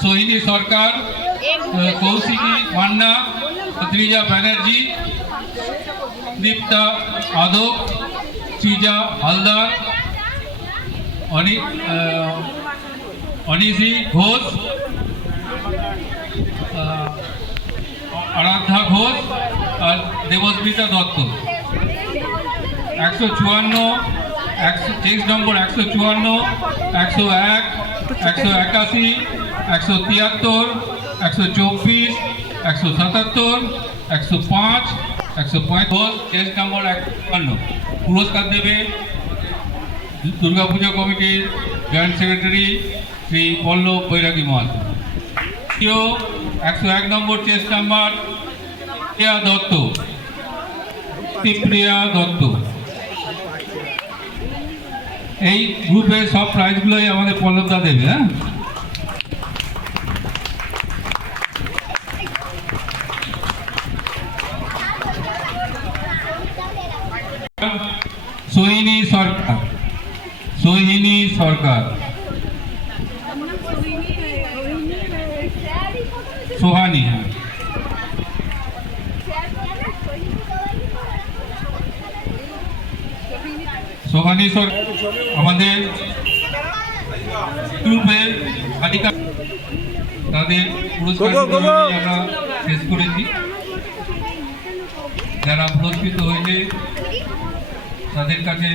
सोहिनी सरकार, कौशिकी मान्ना, त्रिजा बनर्जी, दीप्ता आदक, श्रीजा हालदार, अनिशी घोष, आराध्या घोष और Debasmita Dutta. 154, 23 number 154, 101, 181, 173, 124, 177, 105, 105 test number 51 पुरस्कार देवे दुर्गा पूजा कमिटिर जॉइंट सेक्रेटरी श्री पल्लव बैरागी महाशय। 101 number test number Priya Dutta, Priya Dutta. এই গ্রুপের সব প্রাইজগুলোই আমাদের পল্লবদা দেবে। सोहिनी सरकार, सोहिनी सरकार, सोहानी সোহানি সর আমাদের গ্রুপের আধিকারিক তাদের পুরস্কার আমরা শেষ করেছি। যারা পুরস্কৃত হয়েছে তাদের কাছে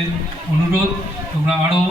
অনুরোধ তোমরা আরও